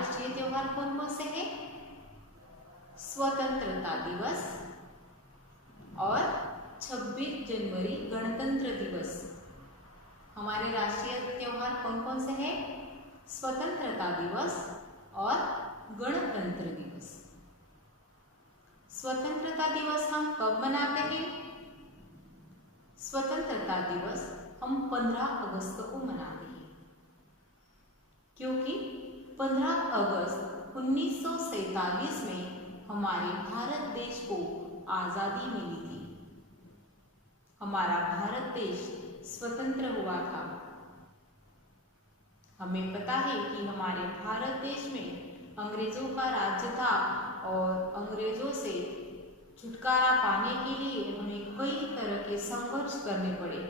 राष्ट्रीय त्योहार कौन कौन से हैं? स्वतंत्रता दिवस और 26 जनवरी गणतंत्र दिवस। हमारे राष्ट्रीय त्योहार कौन कौन से हैं? स्वतंत्रता दिवस और गणतंत्र दिवस। स्वतंत्रता दिवस हम कब मनाते हैं? स्वतंत्रता दिवस हम 15 अगस्त को मनाते हैं, क्योंकि 15 अगस्त 1947 में हमारे भारत देश को आजादी मिली थी। हमारा भारत देश स्वतंत्र हुआ था। हमें पता है कि हमारे भारत देश में अंग्रेजों का राज्य था और अंग्रेजों से छुटकारा पाने के लिए हमें कई तरह के संघर्ष करने पड़े।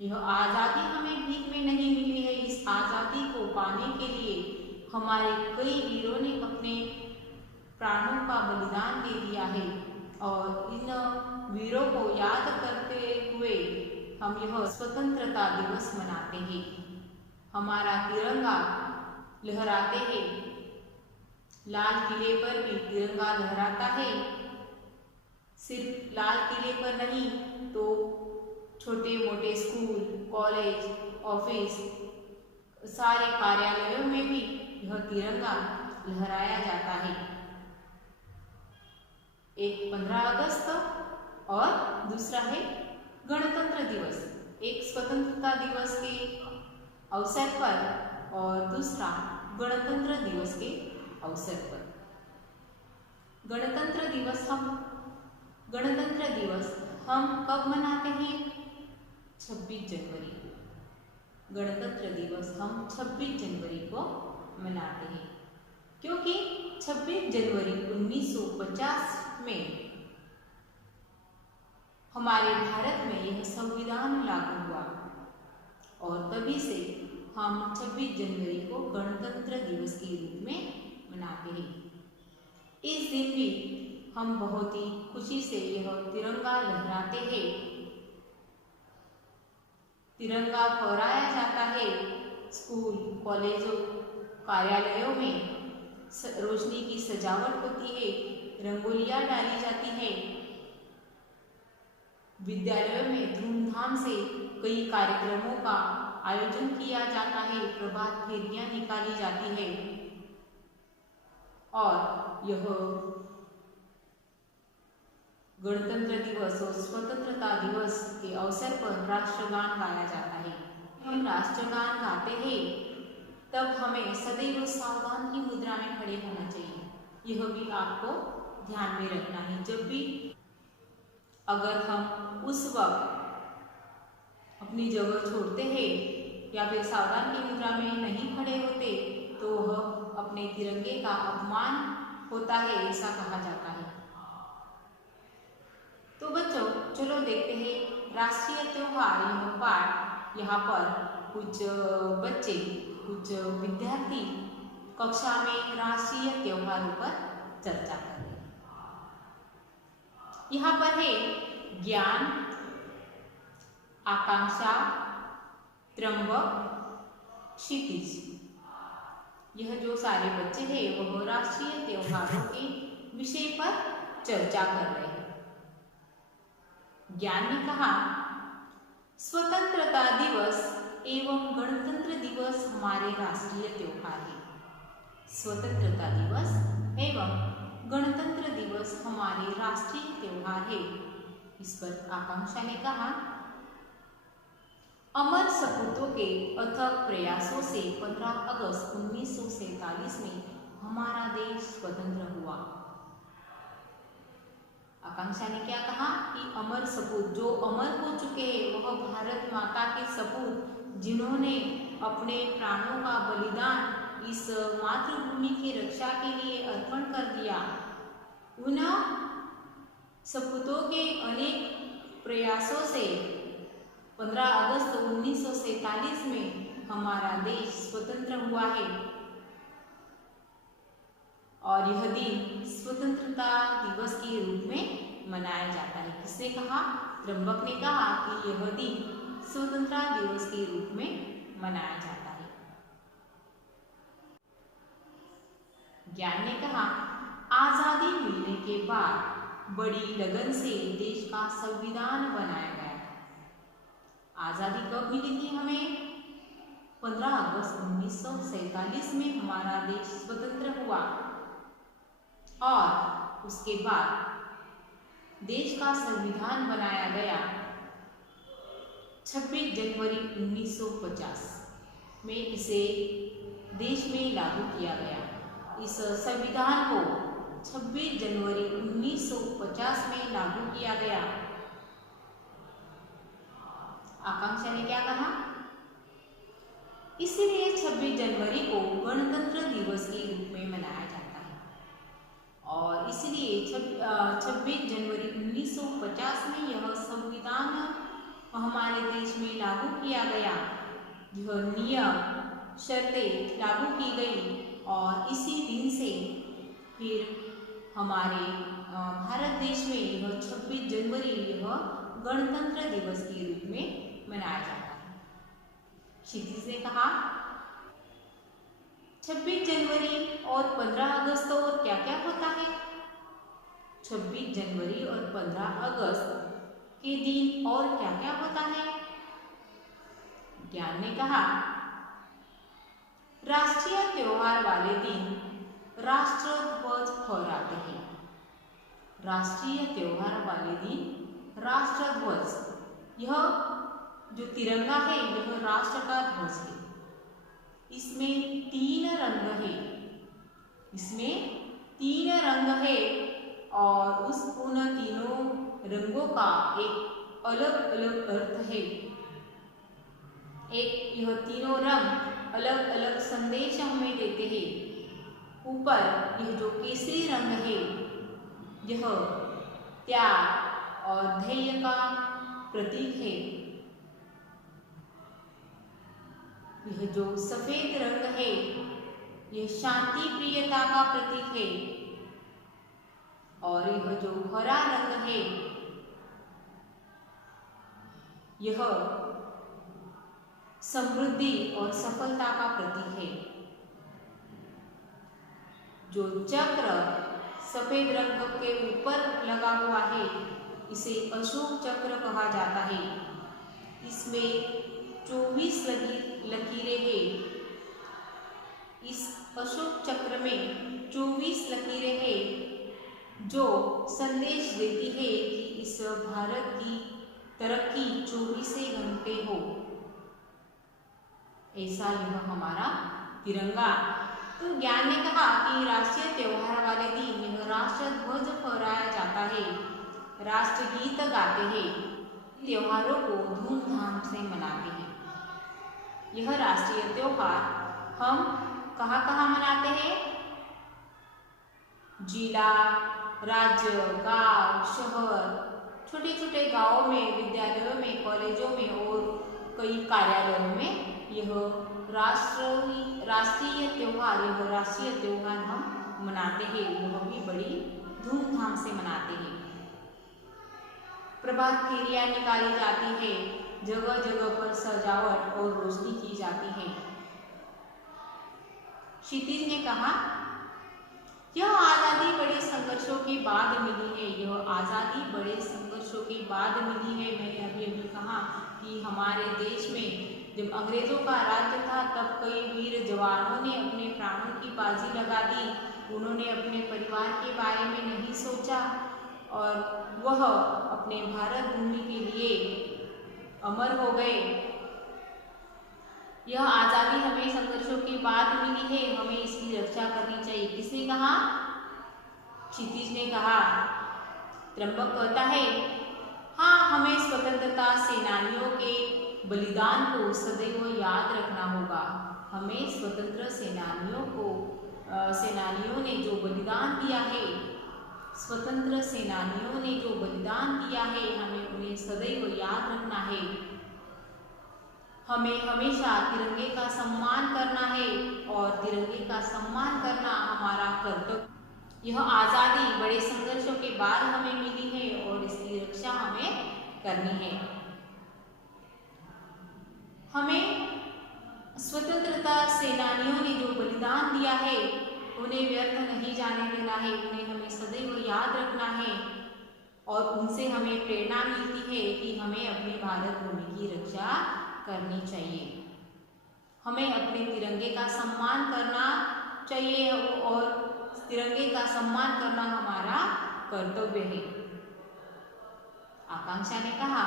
यह आज़ादी हमें भीख में नहीं मिली है। इस आज़ादी को पाने के लिए हमारे कई वीरों ने अपने प्राणों का बलिदान दे दिया है और इन वीरों को याद करते हुए हम यह स्वतंत्रता दिवस मनाते हैं। हमारा तिरंगा लहराते हैं। लाल किले पर भी तिरंगा लहराता है। सिर्फ लाल किले पर नहीं तो छोटे मोटे स्कूल, कॉलेज, ऑफिस, सारे कार्यालयों में भी यह तिरंगा लहराया जाता है। एक 15 अगस्त और दूसरा है गणतंत्र दिवस। एक स्वतंत्रता दिवस के अवसर पर और दूसरा गणतंत्र दिवस के अवसर पर। गणतंत्र दिवस हम कब मनाते हैं? 26 जनवरी। गणतंत्र दिवस हम 26 जनवरी को मनाते हैं, क्योंकि 26 जनवरी 1950 में हमारे भारत में यह संविधान लागू हुआ और तभी से हम 26 जनवरी को गणतंत्र दिवस के रूप में मनाते हैं। इस दिन भी हम बहुत ही खुशी से यह तिरंगा लहराते हैं। तिरंगा फहराया जाता है। स्कूल, कॉलेजों, कार्यालयों में रोशनी की सजावट होती है, रंगोलियां डाली जाती है। विद्यालयों में धूमधाम से कई कार्यक्रमों का आयोजन किया जाता है, प्रभात फेरियां निकाली जाती है और यह गणतंत्र दिवस और स्वतंत्रता दिवस के अवसर पर राष्ट्रगान गाया जाता है। हम राष्ट्रगान गाते हैं तब हमें सदैव सावधान की मुद्रा में खड़े होना चाहिए। यह भी आपको ध्यान में रखना है। जब भी अगर हम उस वक्त अपनी जगह छोड़ते हैं या फिर सावधान की मुद्रा में नहीं खड़े होते तो वह अपने तिरंगे का अपमान होता है, ऐसा कहा जाता है। तो बच्चों, चलो देखते हैं राष्ट्रीय त्योहार यह पाठ। यहाँ पर कुछ बच्चे, कुछ विद्यार्थी कक्षा में राष्ट्रीय त्योहारों पर चर्चा कर रहे हैं। यहाँ पर है ज्ञान, आकांक्षा, त्र्यंबक, क्षितिज। यह जो सारे बच्चे हैं वह राष्ट्रीय त्योहारों के विषय पर चर्चा कर रहे हैं। ज्ञान ने कहा, स्वतंत्रता दिवस एवं गणतंत्र दिवस हमारे राष्ट्रीय त्योहार है। स्वतंत्रता दिवस एवं गणतंत्र दिवस हमारे राष्ट्रीय त्योहार है। इस पर आकांक्षा ने कहा, अमर सपूतों के अथक प्रयासों से 15 अगस्त 1947 में हमारा देश स्वतंत्र हुआ। आकांक्षा ने क्या कहा कि अमर सपूत, जो अमर हो चुके हैं, वह भारत माता के सपूत जिन्होंने अपने प्राणों का बलिदान इस मातृभूमि की रक्षा के लिए अर्पण कर दिया, उन सपूतों के अनेक प्रयासों से 15 अगस्त 1947 में हमारा देश स्वतंत्र हुआ है और यह दिन स्वतंत्रता दिवस के रूप में मनाया जाता है। किसने कहा? त्र्यंबक ने कहा कि यह दिन स्वतंत्रता दिवस के रूप में मनाया जाता है। ज्ञान ने कहा, आजादी मिलने के बाद बड़ी लगन से देश का संविधान बनाया गया। आजादी कब मिली थी हमें? 15 अगस्त 1947 में हमारा देश स्वतंत्र हुआ और उसके बाद देश का संविधान बनाया गया 26 जनवरी 1950 में। इसे देश में लागू किया गया। इस संविधान को 26 जनवरी 1950 में लागू किया गया। आकांक्षा ने क्या कहा? इसीलिए 26 जनवरी को गणतंत्र दिवस के रूप में मनाया जाता है और इसलिए 26 जनवरी 1950 में यह संविधान हमारे देश में लागू किया गया। यह नियम शर्तें लागू की गई और इसी दिन से फिर हमारे भारत देश में यह 26 जनवरी यह गणतंत्र दिवस के रूप में मनाया जाता है। क्षितिज ने कहा, 26 जनवरी और 15 अगस्त और क्या क्या होता है? 26 जनवरी और 15 अगस्त के दिन और क्या क्या होता है? ज्ञान ने कहा, राष्ट्रीय त्योहार वाले दिन राष्ट्रध्वज फहराते हैं। राष्ट्रीय त्योहार वाले दिन राष्ट्रध्वज, यह जो तिरंगा है यह राष्ट्र का ध्वज है। इसमें 3 रंग है, इसमें 3 रंग है और उन तीनों रंगों का एक अलग अलग अर्थ है। एक यह तीनों रंग अलग अलग संदेश हमें देते हैं। ऊपर यह जो केसरी रंग है यह त्याग और धैर्य का प्रतीक है। यह जो सफेद रंग है यह शांति प्रियता का प्रतीक है और यह जो हरा रंग है यह समृद्धि और सफलता का प्रतीक है। जो चक्र सफेद रंग के ऊपर लगा हुआ है इसे अशोक चक्र कहा जाता है। इसमें 24 लकीरें हैं। इस अशोक चक्र में 24 लकीरें हैं जो संदेश देती है कि इस भारत की तरक्की 24 घंटे हो। ऐसा यह हमारा तिरंगा। तो ज्ञान ने कहा कि राष्ट्रीय त्योहार वाले दिन यह राष्ट्र ध्वज फहराया जाता है, राष्ट्रगीत गाते हैं, त्योहारों को धूमधाम से मनाते हैं। यह राष्ट्रीय त्योहार हम कहाँ मनाते हैं? जिला, राज्य, गांव, शहर, छोटे छोटे गांवों में, विद्यालयों में, कॉलेजों में और कई कार्यालयों में यह राष्ट्रीय त्योहार हम मनाते हैं। वह भी बड़ी धूमधाम से मनाते हैं। प्रभात फेरियां निकाली जाती है, जगह जगह पर सजावट और रोशनी की जाती है। क्षितिज ने कहा, यह आज़ादी बड़े संघर्षों के बाद मिली है। यह आज़ादी बड़े संघर्षों के बाद मिली है। मैंने अभी कहा कि हमारे देश में जब अंग्रेजों का राज्य था तब कई वीर जवानों ने अपने प्राणों की बाजी लगा दी। उन्होंने अपने परिवार के बारे में नहीं सोचा और वह अपने भारत भूमि के लिए अमर हो गए। यह आज़ादी हमें संघर्षों के बाद मिली है, हमें इसकी रक्षा करनी चाहिए। किसने कहा? क्षितिज ने कहा। त्र्यंबक कहता है, हाँ, हमें स्वतंत्रता सेनानियों के बलिदान को सदैव याद रखना होगा। हमें स्वतंत्र सेनानियों ने जो बलिदान दिया है, स्वतंत्र सेनानियों ने जो बलिदान दिया है, हमें उन्हें सदैव याद रखना है। हमें हमेशा तिरंगे का सम्मान करना है और तिरंगे का सम्मान करना हमारा कर्तव्य। यह आज़ादी बड़े संघर्षों के बाद हमें मिली है और इसकी रक्षा हमें करनी है। हमें स्वतंत्रता सेनानियों ने जो बलिदान दिया है उन्हें व्यर्थ नहीं जाने देना है, उन्हें हमें सदैव याद रखना है और उनसे हमें प्रेरणा मिलती है कि हमें अपने भारत भूमि की रक्षा करनी चाहिए। हमें अपने तिरंगे का सम्मान करना चाहिए और तिरंगे का सम्मान करना हमारा कर्तव्य है। आकांक्षा ने कहा,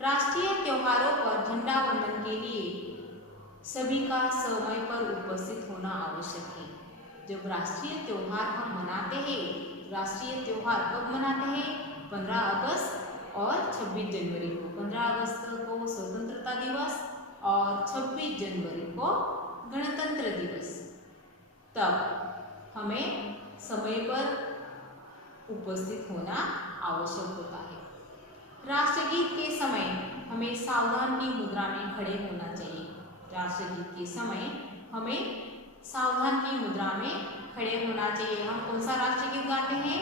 राष्ट्रीय त्योहारों पर झंडा वंदन के लिए सभी का समय पर उपस्थित होना आवश्यक है। जब राष्ट्रीय त्योहार हम मनाते हैं, राष्ट्रीय त्योहार कब मनाते हैं? 15 अगस्त और 26 जनवरी को। 15 अगस्त को स्वतंत्रता दिवस और 26 जनवरी को गणतंत्र दिवस। तब हमें समय पर उपस्थित होना आवश्यक होता है। राष्ट्रगीत के समय हमें सावधान की मुद्रा में खड़े होना चाहिए। राष्ट्रगीत के समय हमें सावधान की मुद्रा में खड़े होना चाहिए। हम कौन सा राष्ट्रगीत गाते हैं?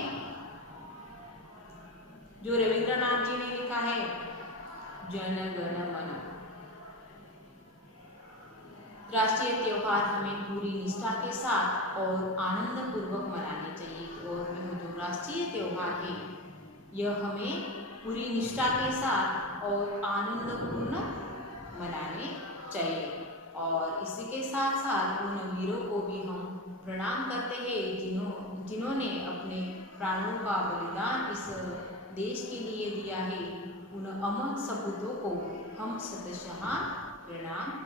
जो रविंद्रनाथ जी ने लिखा है, जन गण मन। राष्ट्रीय त्योहार हमें पूरी निष्ठा के साथ और आनंद पूर्वक मनाने चाहिए और यह जो राष्ट्रीय त्योहार है यह हमें पूरी निष्ठा के साथ और आनंदपूर्ण मनाने चाहिए। और इसी के साथ साथ उन वीरों को भी हम प्रणाम करते हैं जिन्होंने अपने प्राणों का बलिदान इस देश के लिए दिया है। उन अमर सपूतों को हम सतशः प्रणाम